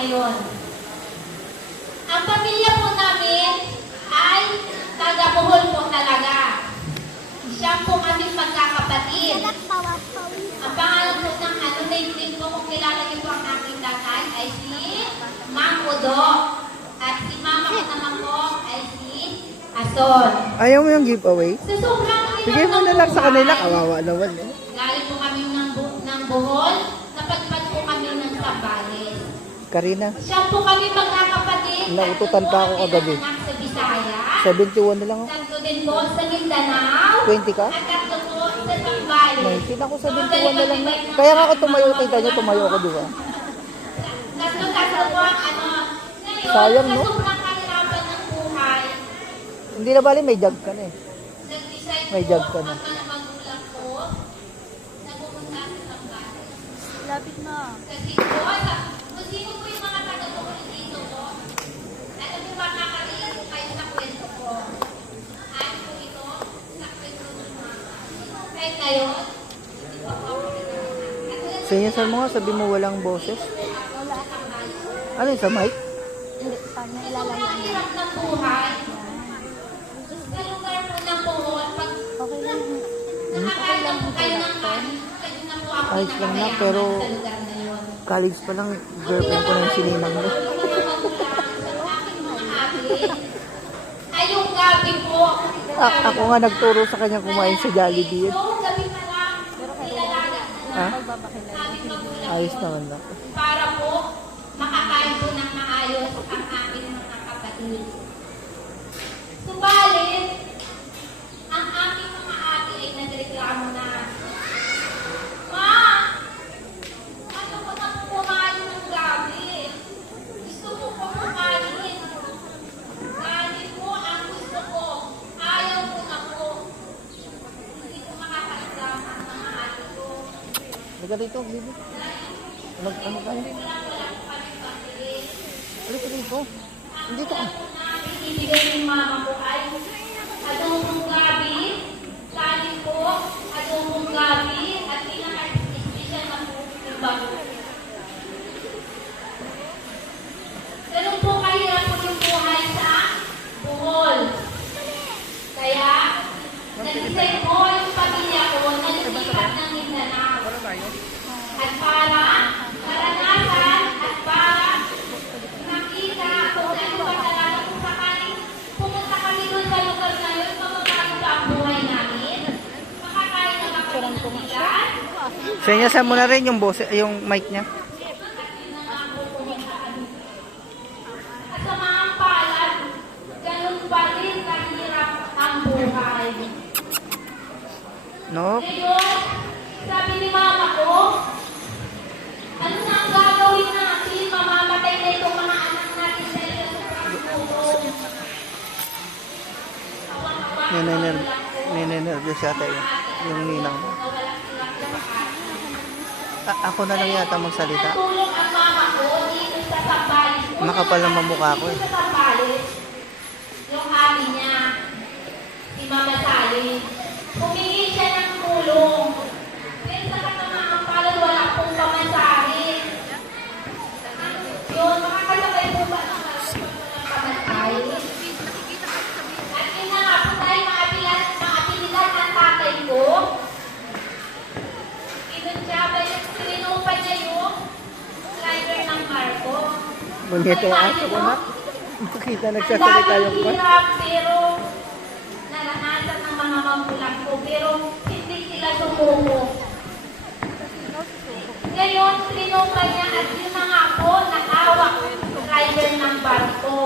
ngayon. Ang pamilya po namin ay taga-Bohol po talaga. Siya po kami magkakapatid. Ang pangalan po ng name ko kung kilala niyo po ang aking tatay ay si Mang Udo. At si mama ko naman po ay si Ason. Ayaw mo yung giveaway? So, sobrang Bigay mo na lang sa kanila. Kawawa naman eh. galing po kami ng Bohol. Napadpad po kami ng Sambales. Karina, Siya po kami magkakapatid. naututan pa ako kagabi. Anak sa Bisaya. 71 na lang ako. Tatlo din po sa Mindanao. 20 ka? At tatlo po sa Sambales. 19 ako, 71 na lang na. Kaya nga ako tumayo, kita nyo, tumayo ako, di ba? Tatlo po ang ano. Ngayon, Sayang, no? sa sobrang kahirapan ng buhay, Hindi na bali, may jug ka na eh. nag-decide May po job ka na. ang mga magulang ko na pumunta sa Sambales. Lapit na. Kasi po, kung sino po yung mga taga-Bohol dito po, alam mo ba nakarinig po kayo sa kwento ko? Ano po ito? Sa kwento ng mga. Kahit ngayon, hindi pa po ako nagkakaroon. Sa inyo, sa mga sabi mo walang boses. Wala. Ano yung sa mic? Hindi, paano ilalayo Sobrang niya? hirap ng buhay. Sa lugar po ng Bohol, pag Okay lang. nakakain na po kayo ng kanin, kayo na po ako Ayos lang na, nakakayaman pero sa lugar na yun. college pa lang, girlfriend ko na yung sininang mo. Ay, yung gabi po. Ako nga nagturo sa kanya kumain sa Jollibee. Yung gabi pa lang, nilalaga Ha? na Magpapakilala. aming magulang Ayos naman na. para po makakain po ng maayos ang aking mga kapatid. Subalit, ang aking mga ate ay nagreklamo na, Ma! Ano ko na kumain ng gabi? Gusto mo ko kumain? Gabi po ang gusto ko. Ayaw ko na po. Hindi ko makakasama ang mga ate ko. Halika dito, Bibi. Ano kayo? Halika dito. Dito ka. Ibigay ni mama ko ay adobong gabi, kanin po, adobong gabi, at pinaka-special na po yung bago. Ganun po kahirap po yung buhay sa Bohol. Kaya, nag-decide po yung pamilya ko na lumipat ng Mindanao. At para maranasan at para nakita kung ano ba talaga kung sakaling pumunta kami doon sa lugar na yun, magbabago ba ang buhay namin? Makakain na ba kami ng bigas? Sa inyo, saan mo na rin yung boses, yung mic niya? At sa mga palad, ganun pa rin kahirap ang buhay. No? Ngayon, sabi ni mama ko, ano na ang gagawin natin? Mamamatay na itong mga anak natin dahil sa sobrang gutom. Ninenervous yata yung ninang mo. Ako na lang yata magsalita. Tulong ang mama ko dito sa Sambales. Makapal ang mamukha ko eh. Sa Sambales, yung ate niya, si Mama Sally, humingi siya ng tulong. Pero sa katamaang palad, wala pong pamasahe. Yun, makakasabay po ba ng pamasahe? At yun na nga po tayo maapilitan ng tatay ko. Inunsyaba yung sinupa niya yung driver ng barko. Ngunito ang aso ko na. Makita nagsasalita yung Ang pa. hirap, pero naranasan ng mga magulang ko, pero hindi sila sumuko. Ngayon, sinupa niya at yun na nga po, nakawak driver ng barko.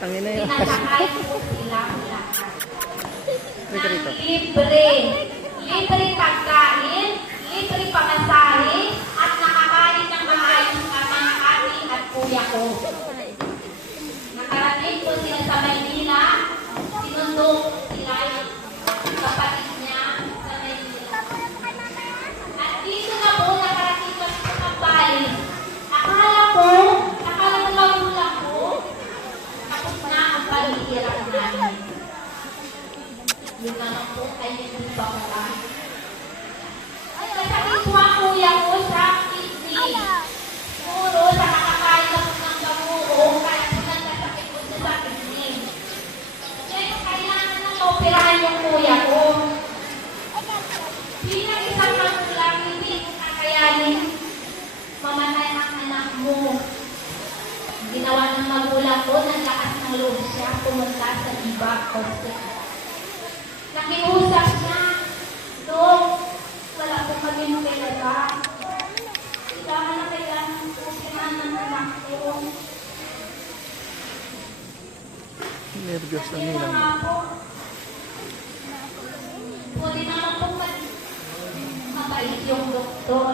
Ang ina yung aso. Pinasakay po sila lahat. Halika rito. Libre. Libre pagkain, libre pamasahe, at nakakain ng maayos ang mga ate at kuya ko. Nakarating po sila sa Maynila, sinundo sila yung kapatid niya sa Maynila. At dito na po, nakarating po sa Sambales. Akala ng magulang ko, tapos na ang paghihirap namin. Yun naman po ay hindi pa wala. At kasabing po ang kuya ko sa kidney. Puro sa kakakain tirahan yung kuya ko. Bilang isang magulang, hindi ko kakayanin mamatay ang anak mo. Ginawa ng magulang ko, ng lakas ng loob siya, pumunta sa iba hospital. Nakiusap niya, Dok, wala po kami ng pera. Kailangan po ng anak ko. Nervyos na Kaya nila. nga po, pwede naman po mabait yung doktor.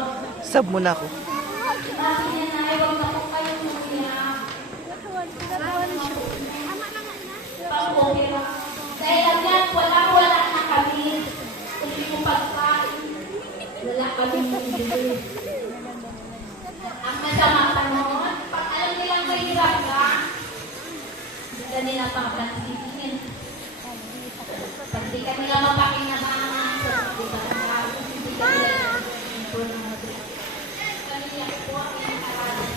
Sub mo na ako. Sabi niya na, huwag na po kayong umiyak. Pang-opera. Dahil agad, wala na kami. Kung yung pagkain, wala kami ibigay. Ang masama pa noon, pag alam nilang mahirap ka, hindi ka nila papansinin. Pag di ka nila mapakinabangan, di ba hindi ka nila information. Kaya po ang inakaralan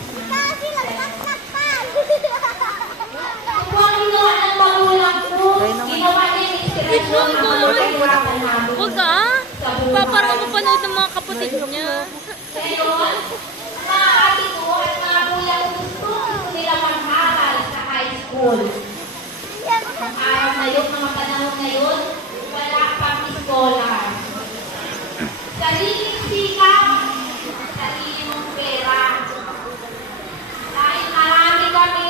kung ang ginawa ng magulang ko, ginawa niya yung inspirasyon ang pagkakirapan namin. Huwag ka. Paparang mapanood ng mga kapatid niya. Ngayon, mga ate ko at mga kuya ko gusto nila mag-aral sa high school. Ang araw na yun, mga panahon na yun, wala pang scholar. Sariling sikap, sariling pera. Dahil marami kami,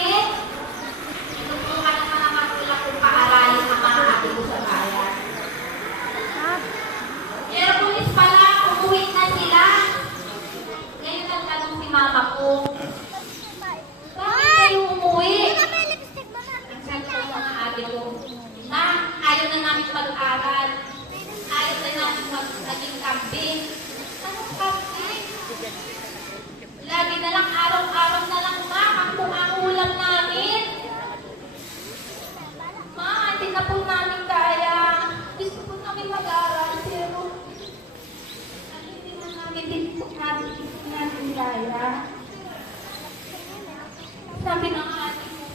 tinutukan ng mga magulang kung paaralin ang mga ate ko sa bayan. Miyerkules pala, umuwi na sila. Ngayon ang tanong si mama ko, bakit kayo umuwi? Ang sabi ko sa mga ate ko, Ma, ayaw na namin mag-aral. Ayaw na namin maging camping. Anong camping? Lagi na lang, araw-araw na lang, Ma, ang ulam namin. Ma, hindi na po namin kaya. Gusto po namin mag-aral, pero hindi na namin din po natin kaya. Sabi ng ate ko,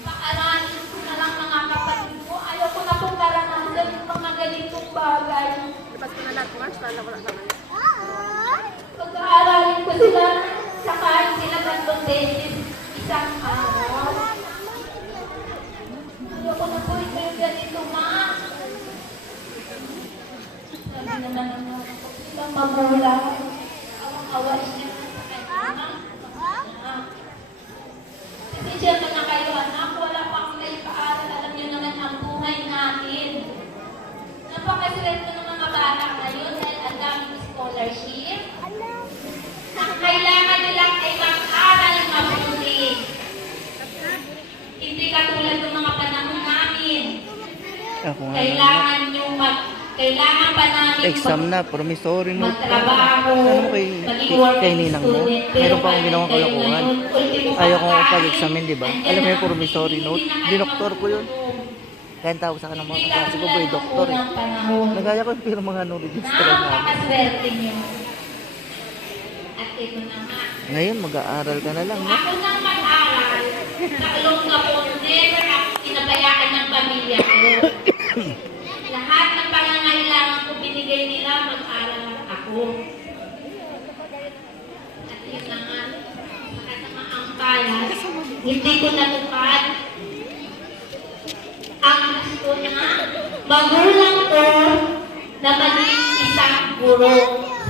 paaranin ko na lang mga kapatid ko. Ayaw ko na pong karanasan yung mga ganitong bagay. Pag-aaralin ko sila, sakain sila 3 beses isang araw. Ayaw ko na po ito yung ganito, Ma. Sabi naman ng mga silang magulang, awang-awain niya sa kanya. Kasi siya na kayo, anak, wala pa akong naipaaral. Alam niyo naman ang buhay natin. Napakaswerte ng mga bata ngayon dahil ang daming scholarship. Ang kailangan nilang ay mag-aral mabuti. Hindi katulad ng mga panahon namin. Ako nga. Kailangan pa namin Exam na, promissory note. magtrabaho, Ano mo maging working kay ninang mo? student. Meron pa akong Pero ginawang kayo kalokohan. ngayon, ultimo Ayaw ko pagkain, pag-examin, di ba? andyan Alam mo na yung promissory ang note? hindi na kayo Dinoktor ko yun. magtutulong. Kaya tawag sa akin ng mga Hindi kaklase ko, katulad boy, ng doktor eh. unang panahon. Nagaya ko pero mga registeran namin. Napakaswerte niyo. At ito na nga. Ngayon, mag-aaral ka na lang, no? Ako nang mag-aral, nakulong na po, never ako pinabayaan ng pamilya ko. Lahat ng pangangailangan ko binigay nila, mag-aral lang ako. At yun na nga, sa kasamaang palad, hindi ko natupad ang gusto niya, magulang ko na maging isang guro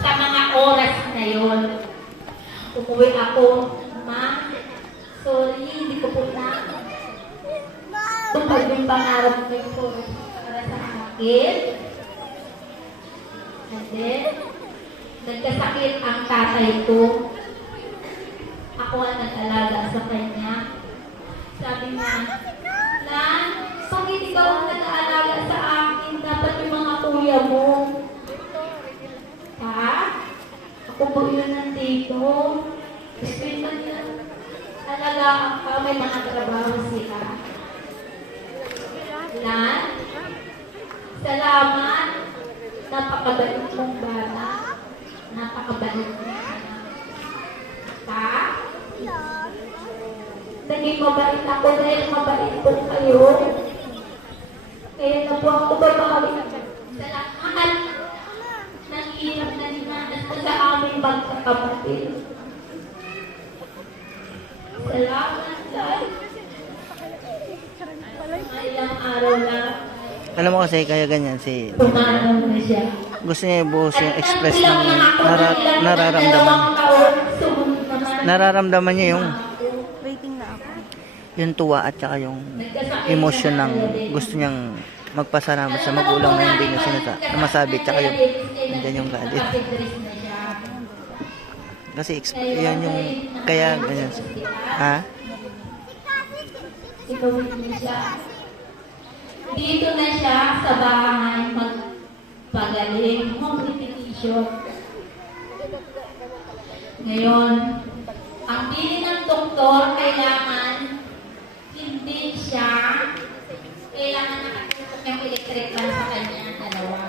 sa mga oras na yon. Umuwi ako, Ma, sorry, hindi ko po na tupad yung pangarap ko para sa akin. And then, nagkasakit ang tatay ko. Ako ang nag-alaga sa kanya. Sabi niya, Nan, bakit ikaw ang nag-aalaga sa akin? Dapat yung mga kuya mo. Ha? Ako po yun nandito. Gusto yun na alagaan ka, may mga trabaho sila. Nan, salamat. Napakabait mong bata. Napakabait mong anak. Ha? Naging mabait ako dahil mabait po kayo. Kaya na po ako babawi sa lahat ng hirap na dinanas ko sa aming magkakapatid. Salamat, Lord. Ilang araw na Alam mo kasi kaya ganyan si pumanaw na siya. gusto niya ibuhos yung express ng nararamdaman. Nararamdaman niya yung tuwa at saka yung emotion ng gusto niyang magpasalamat sa magulang na hindi niya na masabi tsaka yung hindi yung galit. Kasi yan yung kaya ganyan. Ha? Dito na siya sa bahay magpagaling, mag-repetition. Ngayon, ang pili ng doktor, kailangan hindi siya, kailangan nakatutok yung electric fan sa kanya, dalawa.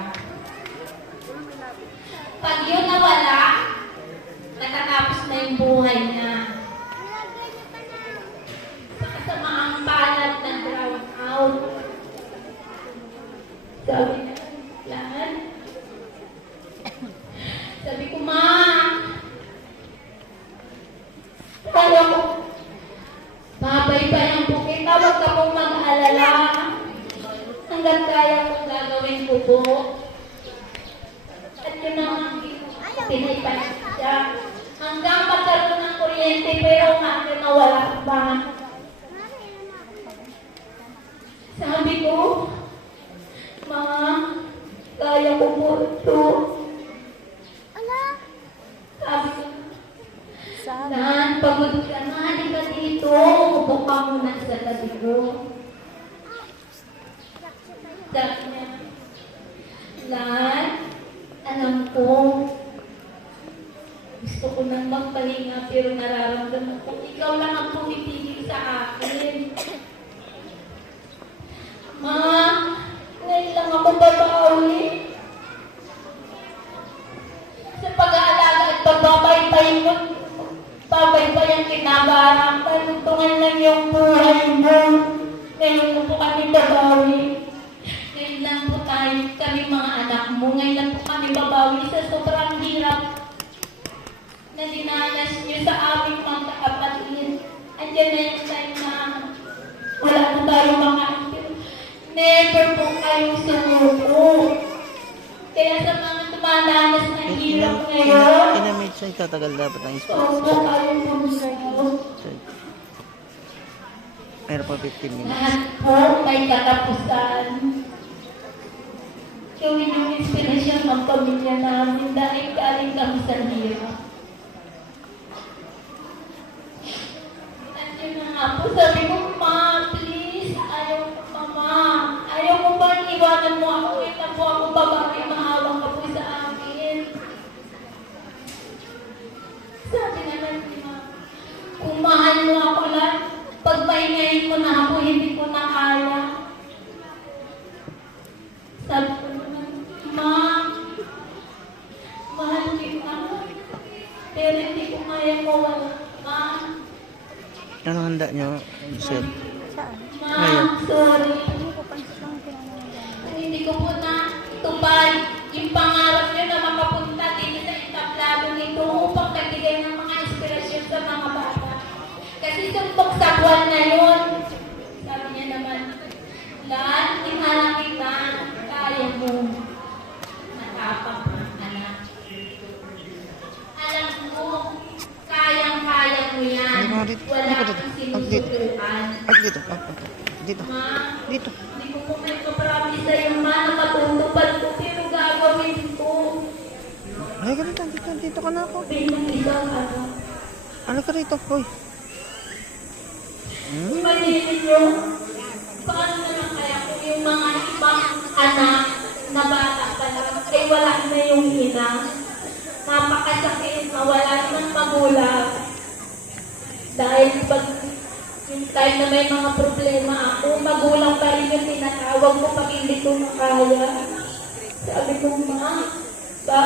Pag yun nawala, natatapos na yung buhay niya. Sa kasamaang palad ng drown out. Sabi na, kailangan. Sabi ko, Ma, kaya ko, mabay-bayan po kita, huwag ka pong mag-alala. Hanggang kaya kong gagawin ko po. At yun ang pinaypayan siya. Hanggang magkaroon ng kuryente, pero hanggang nawala pa. Sabi ko, Ma, kaya ko po ito. Sabi ko, Lan, pagod ka na, halika dito. Upo ka muna sa tabi ko. Sabi niya, Lan, alam ko, gusto ko nang magpahinga pero nararamdaman ko, ikaw lang ang pumipigil sa akin. Ma, ngayon lang ako babawi. Sa pag-aalaga at pagbabaybayin mo, babaybayan kinabarang, panuntungan lang yung buhay mo. Ngayon mo po kami babawi. Ngayon lang po tayo, kami mga anak mo. Ngayon lang po kami babawi sa sobrang hirap na dinanas niyo sa aming mga kapatid. Andiyan na yung time na wala po tayo mga anak. Never po kayong sumuko. Kaya sa mga tumananas na hirap ngayon, Inamit siya itatagal dapat ang so po kayong sumuko. Meron pa 15 minutes. Lahat po may katapusan. Gawin yung inspirasyon ng pamilya namin dahil galing kami sa hirap. At yun na nga po, sabi ko, Ma, please, ayaw ko, Mama. Ayaw ko ba iwanan mo ako? Ito po ako babae, mahawak ka po sa akin. Sabi naman ni Ma, kung mahal mo ako lang, pagpahingayin mo na ako, hindi ko na kaya. Sabi ko naman, Ma, mahal kita. Pero hindi ko kaya mawala. Ma, Anong handa niyo, sir? Ma, Ngayon. sorry. Hindi ko po na tupad yung pangarap niyo na makapunta dito sa entablado nito upang nagbigay ng mga inspirasyon sa mga bata. Kasi sumpok sa buwan na yun. Sabi niya naman, Lan, timalang kita, kaya mo. Matapang ka, anak. Alam mo, kayang-kaya mo yan. Ay, mga dito. Wala Ay, dito. kang Ay, dito. sinusukuan. Ay, dito. Dito. Ma, Dito. hindi ko po may kapromise sa'yo, Ma, na matutupad ko, pero gagawin ko. Ay, ganito. Dito ka na ako. Bilang isang anak. Ano ka rito? Hoy. Imagine nyo, paano naman kaya kung yung mga ibang anak na bata pa lang, ay wala na yung ina. Napakasakit, mawala ng magulang. Dahil pag yung time na may mga problema ako, magulang pa rin yung tinatawag ko pag hindi ko na kaya. Sabi ko, Ma, ba?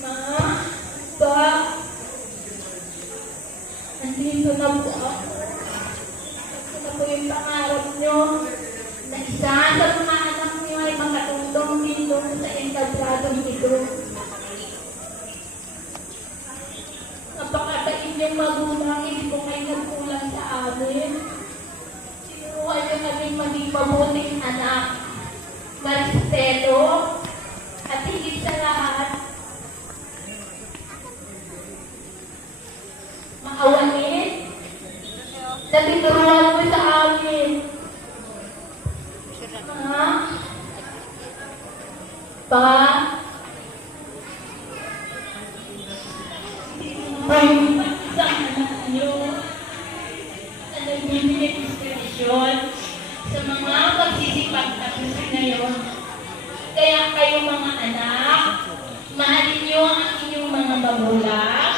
Ma, ba? Nandito na po Isa sa mga anak niyo ay makatutong nindong sa entabladong ito. Napakabait niyong magulang, hindi po kayo nagkulang sa amin. Sinuruan niyo kaming maging mabuting anak, marespeto, at higit sa lahat, maawain na tinuruan mo sa amin. Ha? Pa? Ay, isang anak niyo na nagbibigay inspirasyon sa mga pagsisipag na gusto ngayon. Kaya kayo mga anak, mahalin niyo ang inyong mga magulang.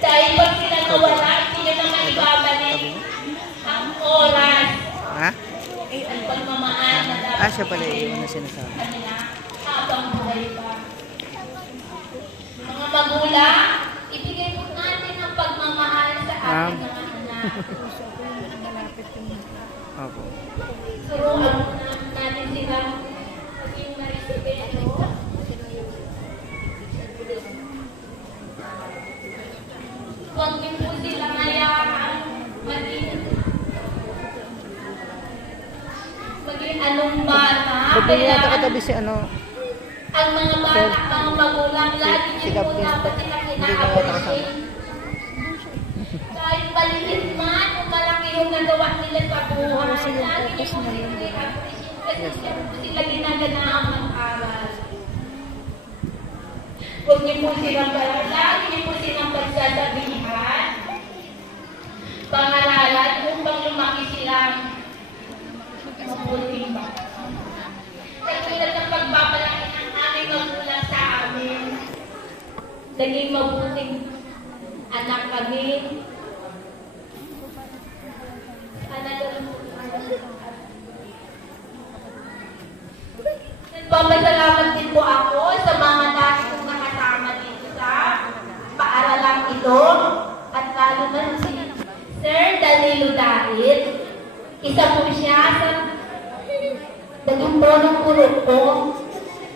Dahil pag sila nawala, hindi nyo naman ibabalik ang oras Ha? at pagmamahal na dapat Siya pala yung sinasabi. kanila habang buhay pa. Mga magulang, ibigay po natin ang pagmamahal sa ating mga anak. Opo. Turuan po natin sila maging marespeto. Huwag niyo po sila hayaan maging anong bata. Ba't yata Kailangan katabi si ano? ang mga bata, mga magulang, lagi niyo po dapat sila ina-appreciate. Kahit maliit man o malaki yung nagawa nila sa buhay, lagi niyo po sila i-appreciate kasi sila po sila ginaganahan mag-aral. Huwag niyo po silang lagi niyo po silang pagsasabihan, pangaralan upang lumaki silang mabuting bata. Katulad ng pagpapalaki ng aming magulang sa amin, naging mabuting anak kami. Sana ganun po nagpapasalamat din po ako sa mga dati kong nakasama dito sa paaralang ito at lalo na si Sir Danilo Dahil. Isa po siya sa naging ng puro ko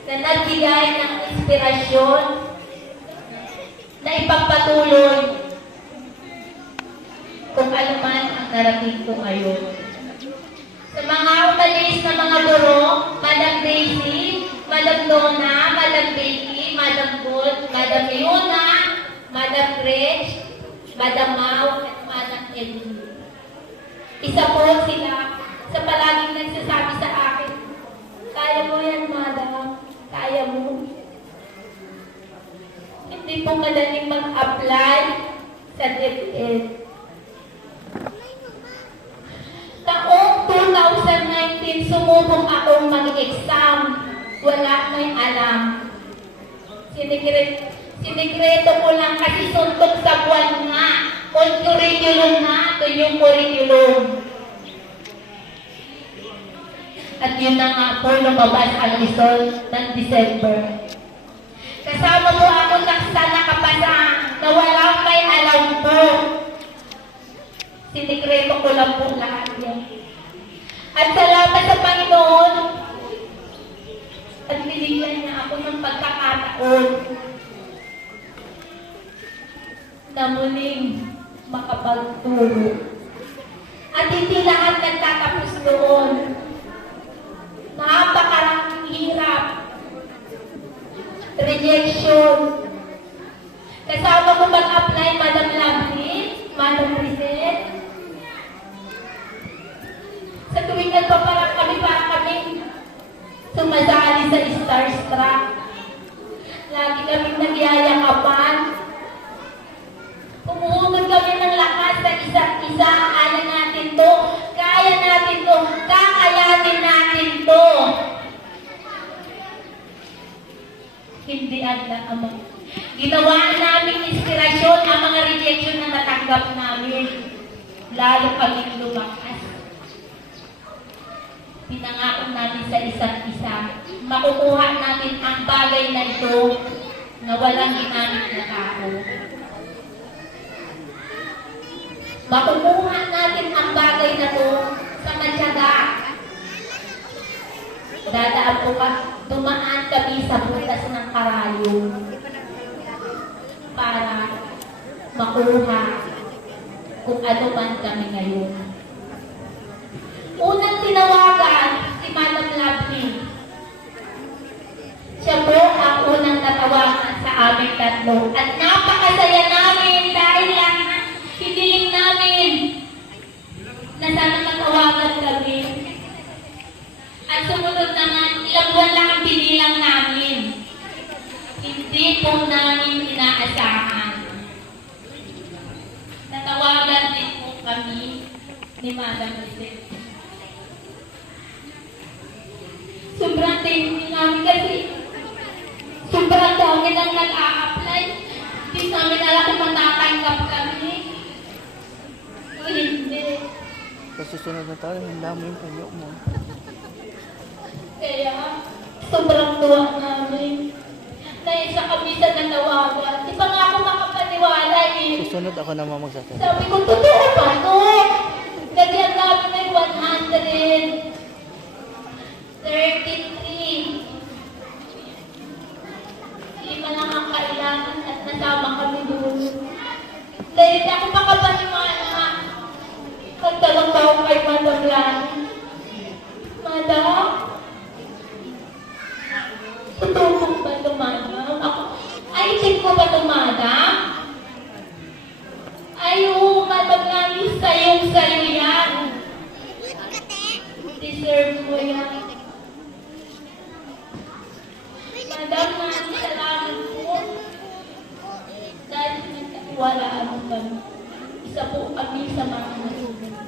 na nagbigay ng inspirasyon na ipagpatuloy kung ano man ang narating ko ngayon. Sa mga umalis na mga guro, Madam Daisy, Madam Donna, Madam Becky, Madam Gold, Madam Leona, Madam Gretch, Madam Mau, at Madam Edwin. Isa po sila sa palaging nagsasabi sa akin, kaya mo yan, Madam, kaya mo. Hindi po madaling mag-apply sa DepEd. Taong 2019, sumubok akong mag-exam. Wala may alam. Sinigreto ko lang kasi suntok sa buwan nga. On curriculum na, ito yung curriculum. At yun na nga po, lumabas ang result ng December. Kasama po ako sa nakapasa na walang may alam po. Sinigreto ko lang po lahat yan. At salamat sa Panginoon at binigyan niya ako ng pagkakataon na muling makapagturo. At hindi lahat nagtatapos doon. Napakaraming hirap. Rejection. Kasama ko mag-apply, Madam Lovely, Madam Rizet. Sa tuwing nagpaparang kami para kami sumasali sa Starstruck. Lagi kaming nagyayakapan. Umuhumod kami ng lakas sa isa't isa. Kaya natin to. Kaya natin to. Kakayanin natin to. Hindi agad ang mga. Ginawa namin inspirasyon ang mga rejection na natanggap namin. Lalo kaming lumakas. Pinangako natin sa isa't isa. Makukuha natin ang bagay na ito na walang ginamit na tao. Makukuha natin ang bagay na ito sa karayom para makuha kung ano man kami ngayon. Unang tinawagan si Madam Lovely. Siya po ang unang natawagan sa aming tatlo. At napakasaya namin dahil ang hiniling namin na sana matawagan kami. At sumunod naman, ilang buwan lang ang binilang namin. Hindi po namin inaasahan. Natawagan din po kami ni Madam Lisette. Sobrang thank you namin kasi sobrang dami nang nag-a-apply. Hindi namin alam kung matatanggap kami. O hindi. Kasi sunod na tayo, handa mo yung panyo mo. Kaya sobrang tuwa namin na isa kami sa natawagan. Di ba nga ako makapaniwala eh. Susunod ako naman magsasabi. Sabi ko, totoo ba no? Ganyan namin may 133. Lima lang ang kailangan at nasama kami doon. Dahil hindi ako makapaniwala. Nagtanong ba ako kay Madam Lani? Madam? Totoo po ba ito, Madam? Ako, ay, isip ko ba ito, Madam? Ay, oo, Madam Lani, sayo yan. Deserve mo yan. Madam Lani, salamat po. Dahil nagkatiwalaan mo kami. Isa po kami sa mga nasusunod.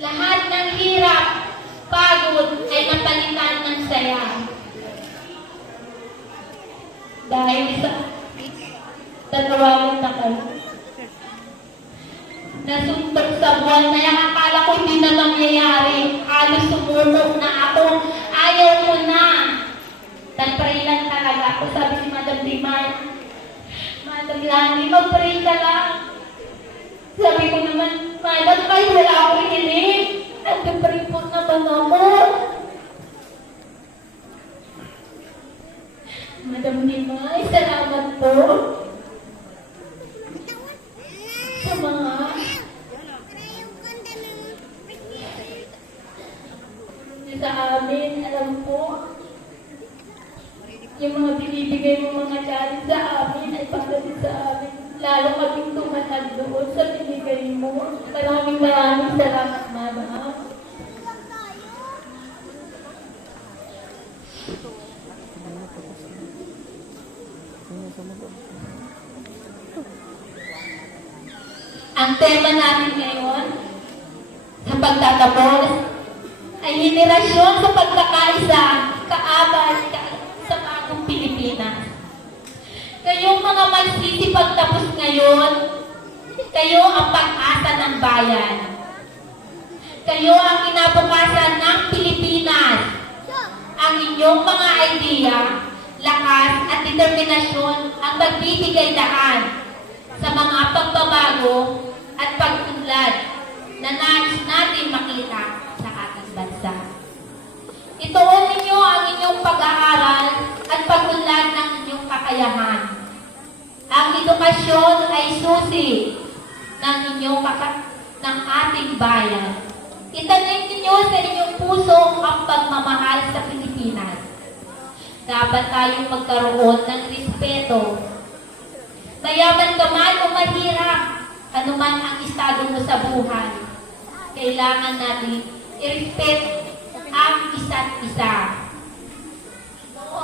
Lahat ng hirap, pagod ay napalitan ng saya. Dahil sa tatawagan na kayo. Nasuntok sa buwan na yung akala ko hindi na mangyayari. Halos sumulog na ako. Ayaw mo na. Nag-pray lang talaga ako. Sabi ni Madam Dimay, Madam Lani, mag-pray ka lang. Sabi ko naman, Madam, kahit wala akong hiling. Nag-pray po naman ako. Madam Dimay, salamat po. Sa mga sa amin, alam po, yung mga binibigay mo mga challenge sa amin ay para din sa amin. Lalo kaming tumatag doon sa binigay mo. Maraming salamat, Madam. Ang tema natin ngayon sa pagtatapos ay henerasyon sa pagkakaisa, kaabal sa bagong Pilipinas. Kayong mga magsisipagtapos ngayon, kayo ang pag-asa ng bayan. Kayo ang kinabukasan ng Pilipinas. Ang inyong mga idea, lakas at determinasyon ang magbibigay daan sa mga pagbabago at pag-unlad na nais natin makita sa ating bansa. Ituon ninyo ang inyong pag-aaral at pag-unlad ng inyong kakayahan. Ang edukasyon ay susi ng ng ating bayan. Itanim ninyo sa inyong puso ang pagmamahal sa Pilipinas. Dapat tayong magkaroon ng respeto. Mayaman ka man o mahirap, anuman ang estado mo sa buhay, kailangan natin i-respect ang isa't isa.